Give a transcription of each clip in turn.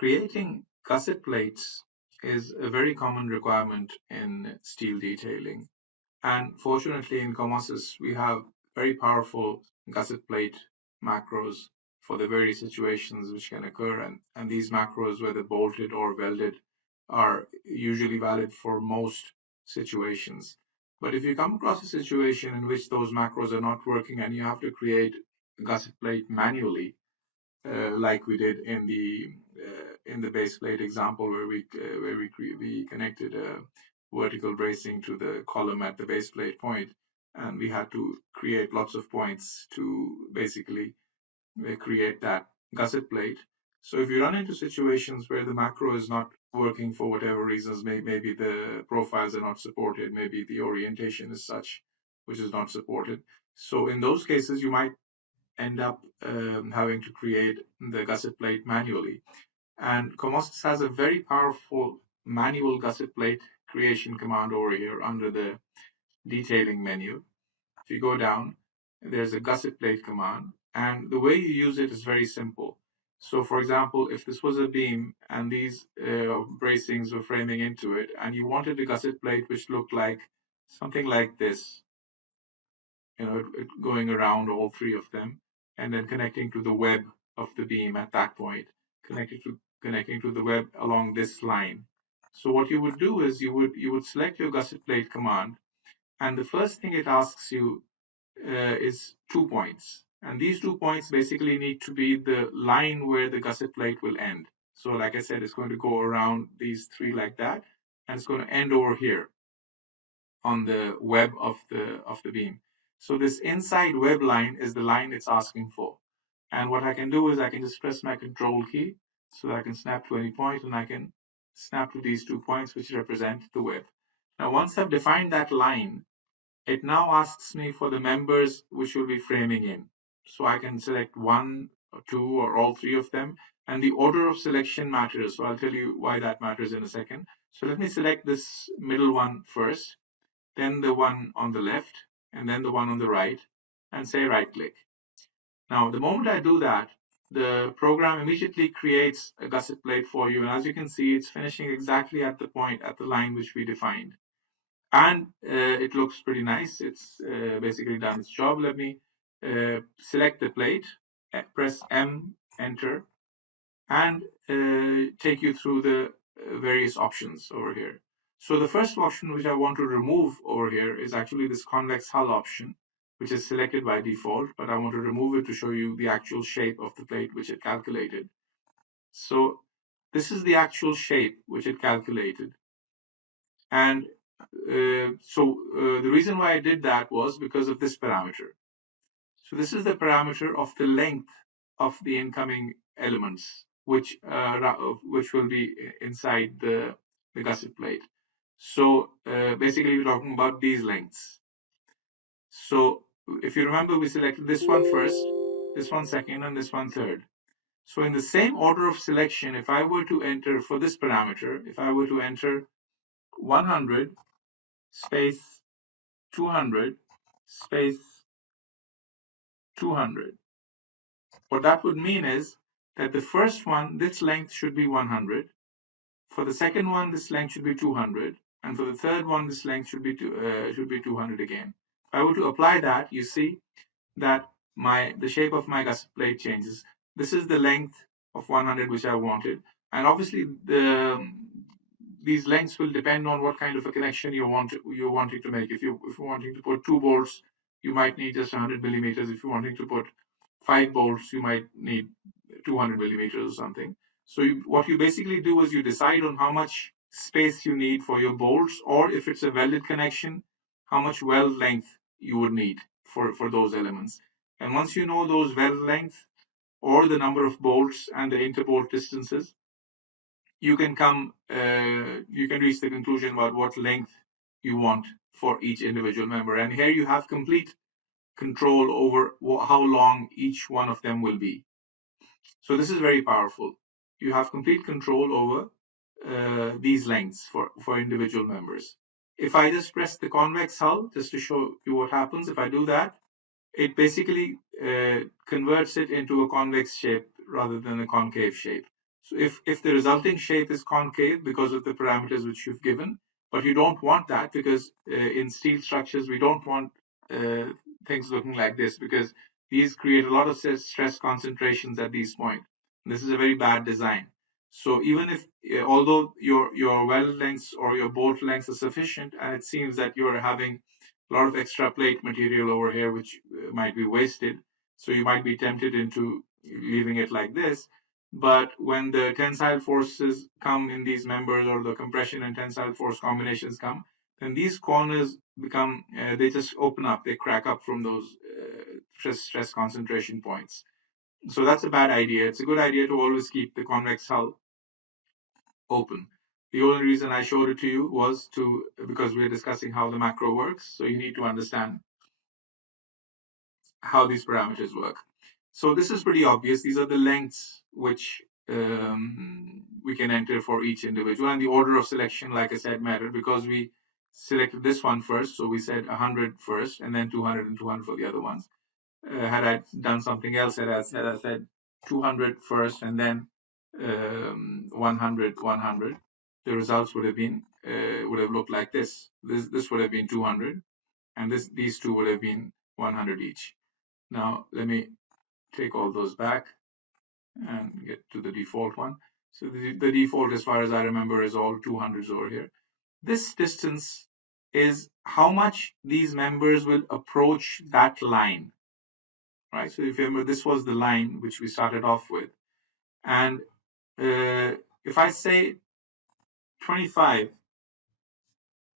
Creating gusset plates is a very common requirement in steel detailing. And fortunately, in COMOSYS, we have very powerful gusset plate macros for the various situations which can occur. And these macros, whether bolted or welded, are usually valid for most situations. But if you come across a situation in which those macros are not working and you have to create a gusset plate manually, like we did in the base plate example where we connected vertical bracing to the column at the base plate point, and we had to create lots of points to basically create that gusset plate. So if you run into situations where the macro is not working for whatever reasons, maybe the profiles are not supported, maybe the orientation is such which is not supported. So in those cases, you might end up having to create the gusset plate manually. And COMOSYS has a very powerful manual gusset plate creation command over here under the detailing menu. If you go down, there's a gusset plate command, and the way you use it is very simple. So for example, if this was a beam and these bracings were framing into it, and you wanted a gusset plate which looked like something like this, going around all three of them, and then connecting to the web of the beam at that point, connecting to the web along this line. So what you would do is you would select your gusset plate command, and the first thing it asks you is 2 points. And these 2 points basically need to be the line where the gusset plate will end. So like I said, it's going to go around these three like that, and it's going to end over here on the web of the beam. So this inside web line is the line it's asking for. And what I can do is I can just press my control key so that I can snap to any point, and I can snap to these 2 points which represent the web. Now once I've defined that line, it now asks me for the members which will be framing in. So I can select one or two or all three of them, and the order of selection matters. So I'll tell you why that matters in a second. So let me select this middle one first, then the one on the left, and then the one on the right, and say right click. Now, the moment I do that, the program immediately creates a gusset plate for you. And as you can see, it's finishing exactly at the point, at the line which we defined. And it looks pretty nice. It's basically done its job. Let me select the plate, press M, enter, and take you through the various options over here. So the first option which I want to remove over here is actually this convex hull option, which is selected by default, but I want to remove it to show you the actual shape of the plate which it calculated. So this is the actual shape which it calculated. And the reason why I did that was because of this parameter. So this is the parameter of the length of the incoming elements, which will be inside the gusset plate. So basically, we're talking about these lengths. So if you remember, we selected this one first, this one second, and this one third. So in the same order of selection, if I were to enter for this parameter, if I were to enter 100 space 200 space 200, what that would mean is that the first one, this length should be 100. For the second one, this length should be 200. And for the third one, this length should be 200 again. If I were to apply that, you see that the shape of my gusset plate changes. This is the length of 100 which I wanted. And obviously, these lengths will depend on what kind of a connection you're wanting to make. If you're wanting to put 2 bolts, you might need just 100 millimeters. If you're wanting to put 5 bolts, you might need 200 millimeters or something. So what you basically do is you decide on how much space you need for your bolts, or if it's a welded connection, how much weld length you would need for those elements. And once you know those weld length or the number of bolts and the interbolt distances, you can reach the conclusion about what length you want for each individual member. And here you have complete control over how long each one of them will be. So this is very powerful. You have complete control over these lengths for individual members. If I just press the convex hull, just to show you what happens, if I do that, it basically converts it into a convex shape rather than a concave shape. So if the resulting shape is concave because of the parameters which you've given, but you don't want that because in steel structures, we don't want uh, things looking like this because these create a lot of stress concentrations at these points. This is a very bad design. So even if, although your weld lengths or your bolt lengths are sufficient, and it seems that you're having a lot of extra plate material over here, which might be wasted, so you might be tempted into leaving it like this. But when the tensile forces come in these members, or the compression and tensile force combinations come, then these corners become, they just open up, they crack up from those stress concentration points. So that's a bad idea. It's a good idea to always keep the convex hull open. The only reason I showed it to you was because we're discussing how the macro works. So you need to understand how these parameters work. So this is pretty obvious. These are the lengths which we can enter for each individual, and the order of selection, like I said, mattered because we selected this one first. So we said 100 first, and then 200 and 200 for the other ones. Had I done something else, had I said 200 first and then 100, 100, the results would have been would have looked like this. This would have been 200, and these two would have been 100 each. Now let me take all those back and get to the default one. So the default, as far as I remember, is all 200s over here. This distance is how much these members will approach that line, right? So if you remember, this was the line which we started off with. And if I say 25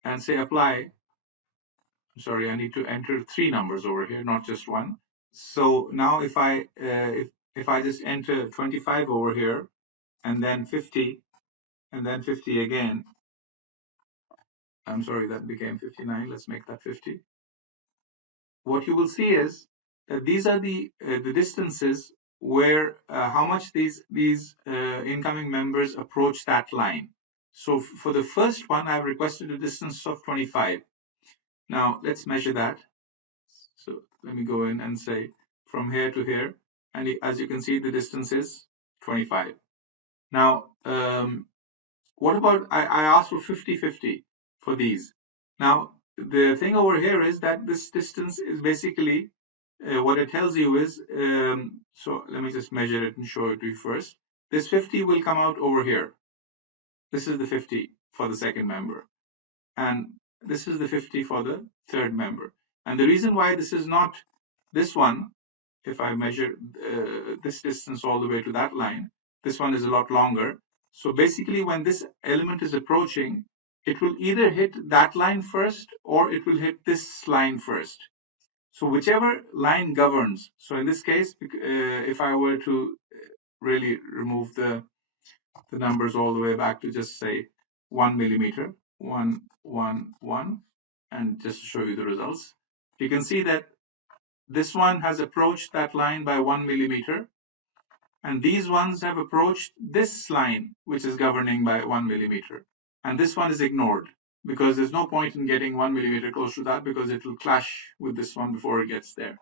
and say apply, sorry, I need to enter 3 numbers over here, not just one. So now if I just enter 25 over here and then 50 and then 50 again, I'm sorry, that became 59. Let's make that 50. What you will see is that these are the distances where how much these incoming members approach that line. So for the first one, I've requested a distance of 25. Now let's measure that. So let me go in and say from here to here, and as you can see, the distance is 25. Now, what about, I asked for 50-50 for these. Now, the thing over here is that this distance is basically, what it tells you is, so let me just measure it and show it to you first. This 50 will come out over here. This is the 50 for the second member. And this is the 50 for the third member. And the reason why this is not this one, if I measure this distance all the way to that line, this one is a lot longer. So basically, when this element is approaching, it will either hit that line first or it will hit this line first. So whichever line governs. So in this case, if I were to really remove the numbers all the way back to just say 1 millimeter, 1, 1, 1, and just to show you the results, you can see that this one has approached that line by 1 millimeter, and these ones have approached this line, which is governing by 1 millimeter. And this one is ignored because there's no point in getting 1 millimeter close to that because it will clash with this one before it gets there.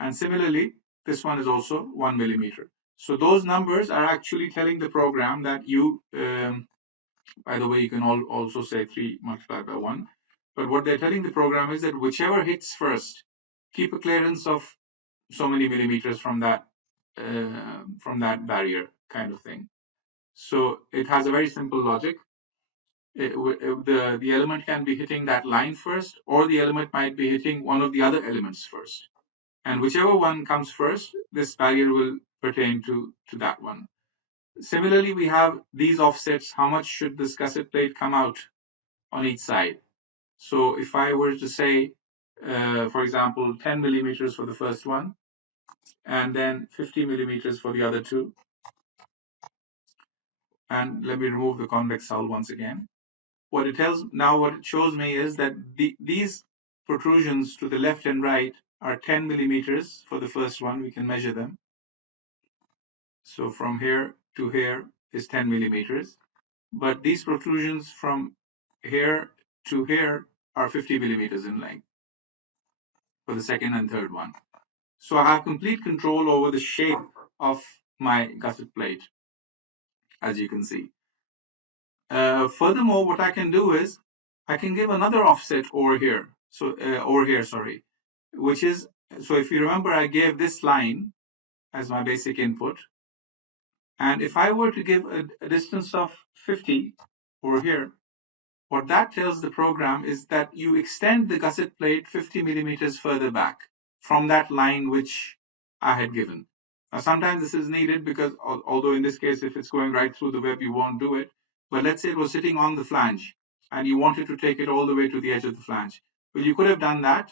And similarly, this one is also 1 millimeter. So those numbers are actually telling the program that you, by the way, you can also say 3 multiplied by 1. But what they're telling the program is that whichever hits first, keep a clearance of so many millimeters from that barrier kind of thing. So it has a very simple logic. The element can be hitting that line first, or the element might be hitting one of the other elements first. And whichever one comes first, this barrier will pertain to that one. Similarly, we have these offsets. How much should this gusset plate come out on each side? So if I were to say, for example, 10 millimeters for the first one, and then 50 millimeters for the other two, and let me remove the convex hull once again. What it shows me is that these protrusions to the left and right are 10 millimeters for the first one. We can measure them. So from here to here is 10 millimeters. But these protrusions from here to here are 50 millimeters in length for the second and third one. So I have complete control over the shape of my gusset plate. as you can see. Furthermore, what I can do is I can give another offset over here. So sorry, which is, so if you remember, I gave this line as my basic input. And if I were to give a distance of 50 over here, what that tells the program is that you extend the gusset plate 50 millimeters further back from that line which I had given. Now, sometimes this is needed because, although in this case, if it's going right through the web, you won't do it. But let's say it was sitting on the flange and you wanted to take it all the way to the edge of the flange. Well, you could have done that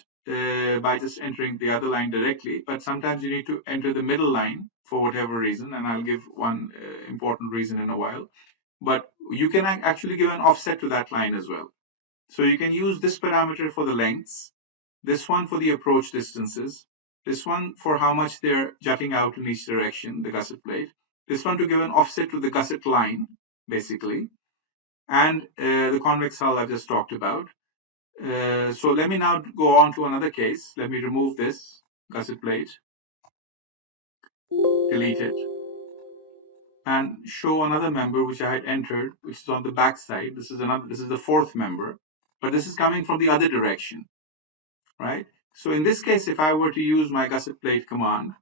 by just entering the other line directly, but sometimes you need to enter the middle line for whatever reason, and I'll give one important reason in a while. But you can actually give an offset to that line as well. So you can use this parameter for the lengths, this one for the approach distances, this one for how much they're jutting out in each direction, the gusset plate, this one to give an offset to the gusset line, basically, and the convex hull I've just talked about. So let me now go on to another case. Let me remove this gusset plate, delete it, and show another member which I had entered, which is on the back side. This is the fourth member, but this is coming from the other direction, right? So in this case, if I were to use my gusset plate command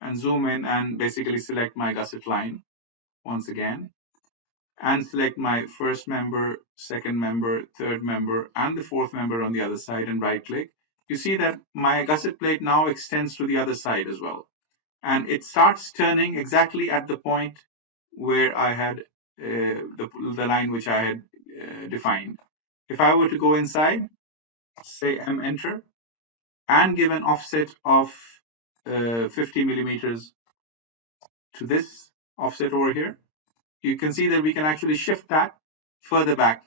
and zoom in and basically select my gusset line once again, and select my first member, second member, third member, and the fourth member on the other side and right click, you see that my gusset plate now extends to the other side as well. And it starts turning exactly at the point where I had the line which I had defined. If I were to go inside, say enter, and give an offset of 50 millimeters to this offset over here, you can see that we can actually shift that further back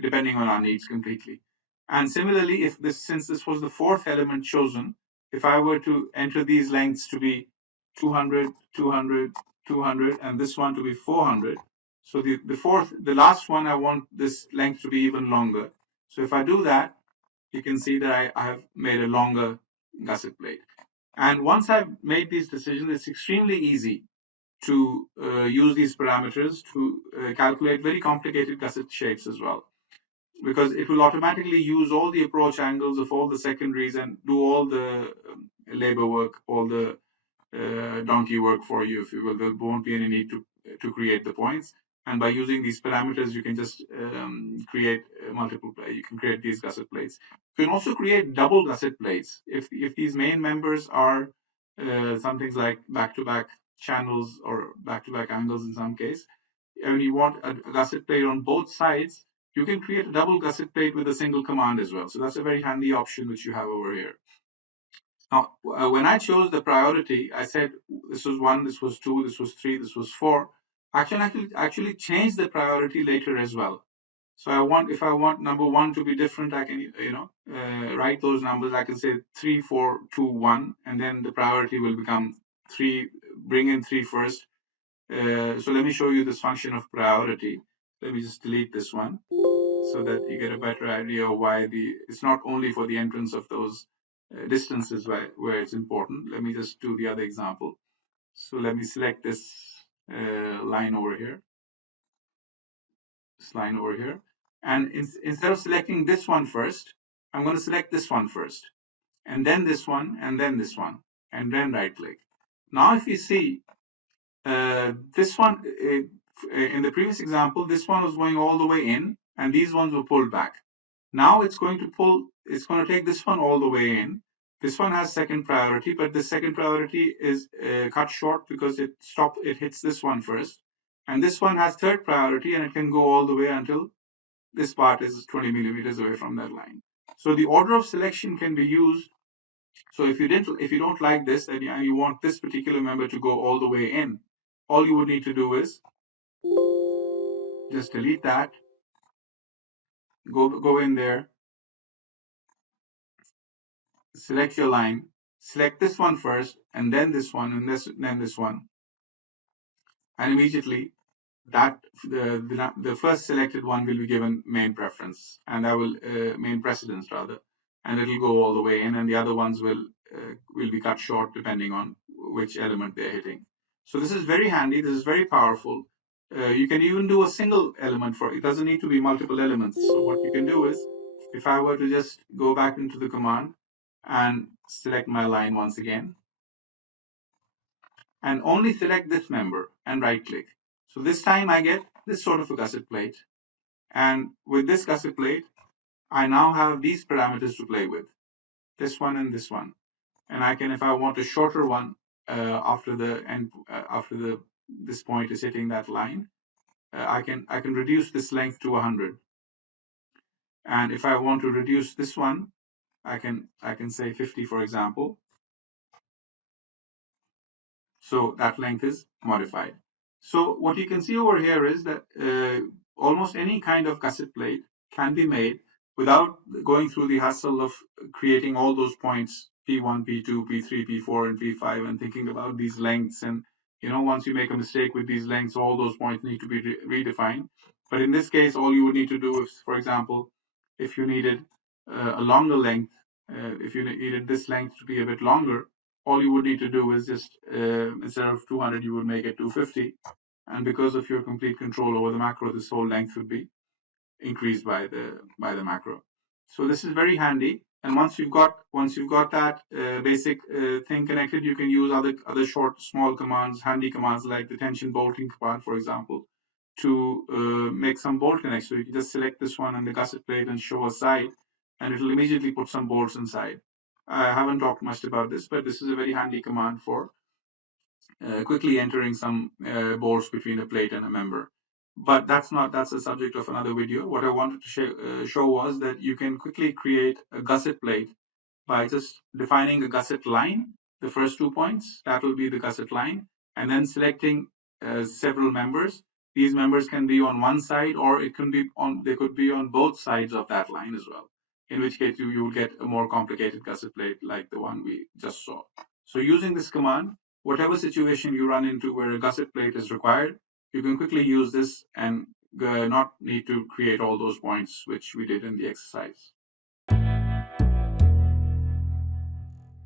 depending on our needs completely. And similarly, if this, since this was the fourth element chosen, if I were to enter these lengths to be 200, 200, 200, and this one to be 400, so the last one, I want this length to be even longer. So if I do that, you can see that I have made a longer gusset plate. And once I've made these decisions, it's extremely easy to use these parameters to calculate very complicated gusset shapes as well, because it will automatically use all the approach angles of all the secondaries and do all the labor work, all the donkey work for you, if you will. There won't be any need to create the points. And by using these parameters, you can just create multiple. You can create these gusset plates. You can also create double gusset plates if these main members are some things like back-to-back channels or back-to-back angles in some case. And you want a gusset plate on both sides, you can create a double gusset plate with a single command as well. So that's a very handy option which you have over here. Now, when I chose the priority, I said this was 1, this was 2, this was 3, this was 4. I can actually change the priority later as well. So if I want number 1 to be different, I can write those numbers. I can say 3, 4, 2, 1, and then the priority will become 3. Bring in 3 first. So let me show you this function of priority. Let me just delete this one so that you get a better idea of why it's not only for the entrance of those distances where it's important. Let me just do the other example. So let me select this line over here, and instead of selecting this one first, I'm going to select this one first, and then this one, and then this one, and then right click. Now if you see this one, in the previous example, this one was going all the way in, and these ones were pulled back. Now it's going to take this one all the way in. This one has second priority, but the second priority is cut short because it hits this one first. And this one has third priority, and it can go all the way until this part is 20 millimeters away from that line. So the order of selection can be used. So if you don't like this and you want this particular member to go all the way in, all you would need to do is just delete that, go in there, select your line, select this one first, and then this one, and then this one, and immediately the first selected one will be given main preference, and that will main precedence rather, and it'll go all the way in, and the other ones will be cut short depending on which element they're hitting. So this is very handy. This is very powerful. You can even do a single element for it. It doesn't need to be multiple elements. So what you can do is, if I were to just go back into the command and select my line once again, and only select this member and right click. So this time I get this sort of a gusset plate. And with this gusset plate, I now have these parameters to play with, this one and this one. And I can, if I want a shorter one, after the end, after this point is hitting that line, I can reduce this length to 100. And if I want to reduce this one, I can say 50, for example. So that length is modified. So what you can see over here is that almost any kind of gusset plate can be made without going through the hassle of creating all those points P1, P2, P3, P4, and P5 and thinking about these lengths. And once you make a mistake with these lengths, all those points need to be redefined. But in this case, all you would need to do is, for example, if you needed a longer length, if you needed this length to be a bit longer, all you would need to do is just, instead of 200, you would make it 250. And because of your complete control over the macro, this whole length would be increased by the macro. So this is very handy. And once you've got that basic thing connected, you can use other short, small commands, handy commands like the tension bolting command, for example, to make some bolt connects. So you can just select this one and the gusset plate and show a side, and it'll immediately put some bolts inside. I haven't talked much about this, but this is a very handy command for quickly entering some bolts between a plate and a member. But that's the subject of another video. What I wanted to show was that you can quickly create a gusset plate by just defining a gusset line, the first 2 points, that will be the gusset line, and then selecting several members. These members can be on one side, or they could be on both sides of that line as well. In which case you will get a more complicated gusset plate like the one we just saw. So using this command, whatever situation you run into where a gusset plate is required, you can quickly use this and not need to create all those points which we did in the exercise.